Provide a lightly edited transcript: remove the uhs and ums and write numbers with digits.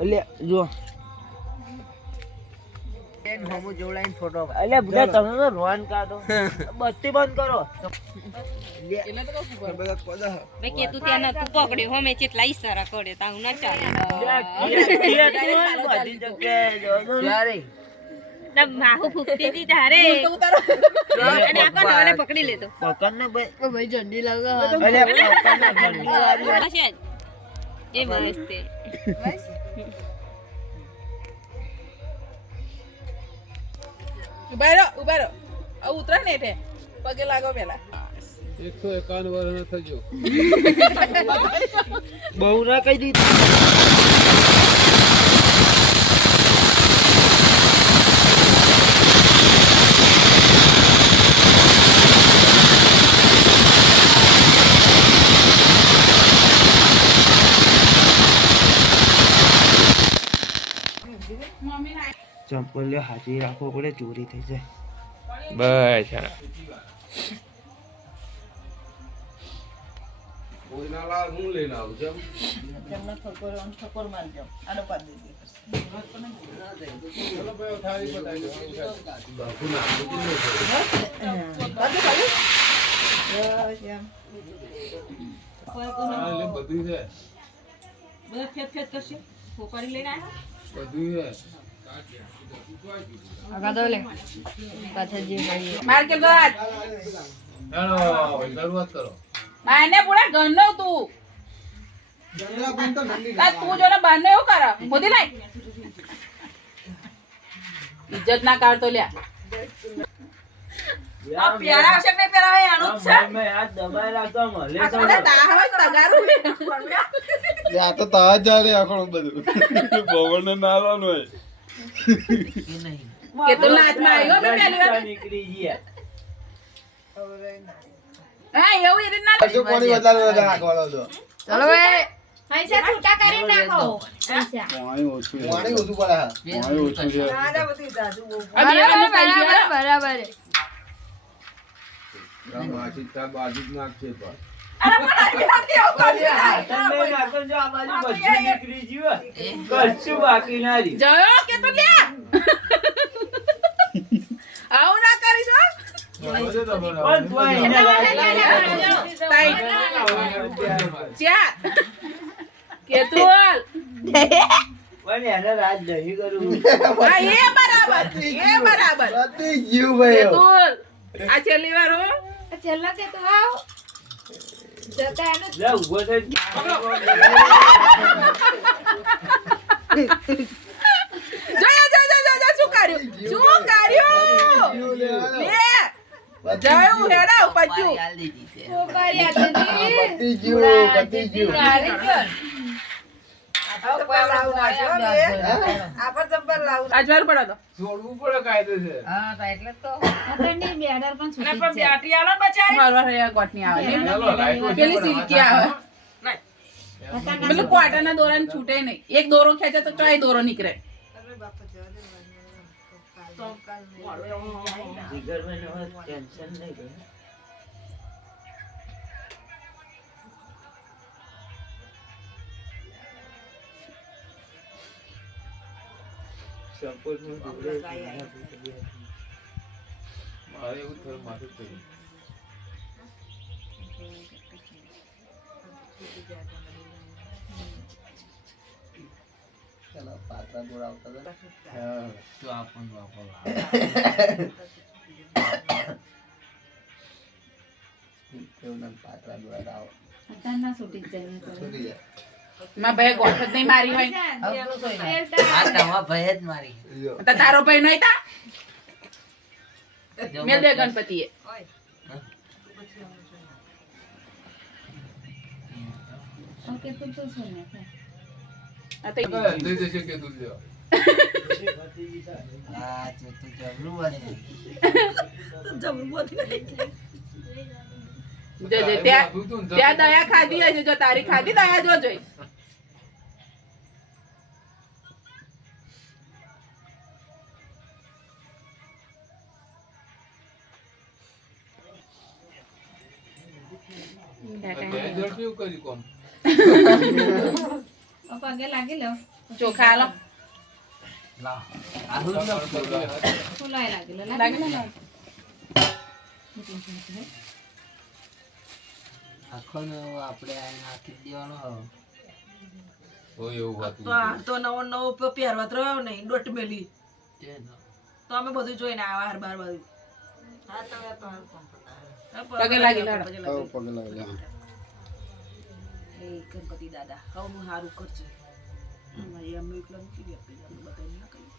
એટલે જો એક મોમો જોડાઈને ફોટો એટલે બધા તમે તો રોન કાઢો બત્તી બંધ કરો એટલે તો કહું મે કે તું ત્યાં ન તું પકડ્યો હમે કેટલા ઈશારા કરે તાઉ ના ચાલે બધી જગ્યાએ ક્યારે ના માહુ ફૂકતી હતી તારે અને આકો નવલે પકડી લેતો પકડ ને ભાઈ ઝંડી લગા એટલે પકડ ને ઠંડી વાળી હશે એ મસ્ત ઉભા રહો આ ઉતરા ને એટલે પગે લાગો પેલા 151 વર્ષનો થજો બહુ ના કહી દીધું ચંપલ હાજી રાખવો પડે ચોરી થઈ જાય બસ કોઈના લાલ હું લઈને આવું છું એમનો ઠકોર મારજો આનો પાડ દીધી ચલો ભાઈ થાળી બતાવી બાપુ ના બધું છે બધા ફેટ ફેટ કરશે ફોપારી લઈને આવ્યા બધું છે આગા તો લે પાછા જે ભાઈ માર કે ગાત ચાલો શરૂઆત કરો માને પૂરા ગણનો તું આ તું જો ને બારને એવું કર મોદી લાય ઇજ્જત ના કાઢતો લ્યા આ પ્યારા આવશે ને પેલા આનું છે મેં આ દબાઈ રાખતો મળે આ તો તાહવા તગારું લે આ તો તા ચાલે આખો બધું બવણ ના લાવવાનું હોય કે તો લાજમાં આવ્યો મે પહેલી વાર નીકળી ગયા હા એવું એ રીત ના જો પાણી વધારે નાખવાનો તો ચલો એ પૈસા છૂટા કરી નાખો પૈસા પાણી ઓછું છે પાણી ઓછું પડે હા પાણી ઓછું છે બરાબર માછી તા બાજુ જ નાખશે તો અરે પણ તમે નાખો જો આ બાજુ બધું નીકળી ગયું કશું બાકી ના રહ્યું જયો કે તો લ્યા આવું ના કરીશ હો પણ તોય એને ચાર કેતુલ પણ એને રાજ નહીં કરવું હા એ બરાબર પતી ગયું ભાઈ કેતુલ આ છેલ્લી વાર હો છેલ્લા કે તો આવ જતા એનો લે ઉભો થઈ જય શું કર્યું લે જયું હેડા ઉપજ્યું ફોપારી આતી પતી ગયું આજવાર પડો તો છોડવું પડે કાયદે છે હા તો એટલે તો મતની બેડર પણ અને પણ બેટરી આલો ને બચારી મારવા રહ્યા ગોટની આવે ચાલો લાઈટ ઓછી પેલી પડે. સિલ્કી આવે મતલબ કોટરના દોરાને છૂટે નહીં એક દોરો ખેંચે તો ચોય દોરો નીકળે જીગર મેં ટેન્શન નહીં કરે સપોર્ટ નું દોરે મારે એવું થયું માથું થયું ચલો પાત્રા બોલાવતા હતા હા તો આપણ વાપર કેવું નામ પાત્રા બોલાવતા આવો અત્યારના છૂટી જ જાય છૂટી જાય માં ભાઈ ગોઠ જ નહીં મારી હોય આ તમા ભય જ મારી જો તો તારો ભાઈ નહીં તા મેલ દે ગણપતિએ ઓકે તું તો છો ને આ તો થઈ જશે કે તું જો આ તો જબરું બને ત્યાં દયા ખાધી હશે જો તારી ખાધી દયા જો જોઈ ઝડપી કરી કોમ પગે લાગી લો ચોખા આલો લાવ. આહુર નો ફૂલો. ફૂલાય લાગી લો લાગી લો આખોને આપણે આ નાખી દેવાનો હવે. તો નવો નવો પહેરવા તો રહ્યો નહીં દોટ મેલી તેનો. તો અમે બધું જોઈને આવ્યા હાર બાર બધું પગે લાગી લો હવે પગે લાગે એ ગણપતિ દાદા હવે હું સારું કરજે અમે એકલા મૂકી દે આપણે બધાને ના કહીએ.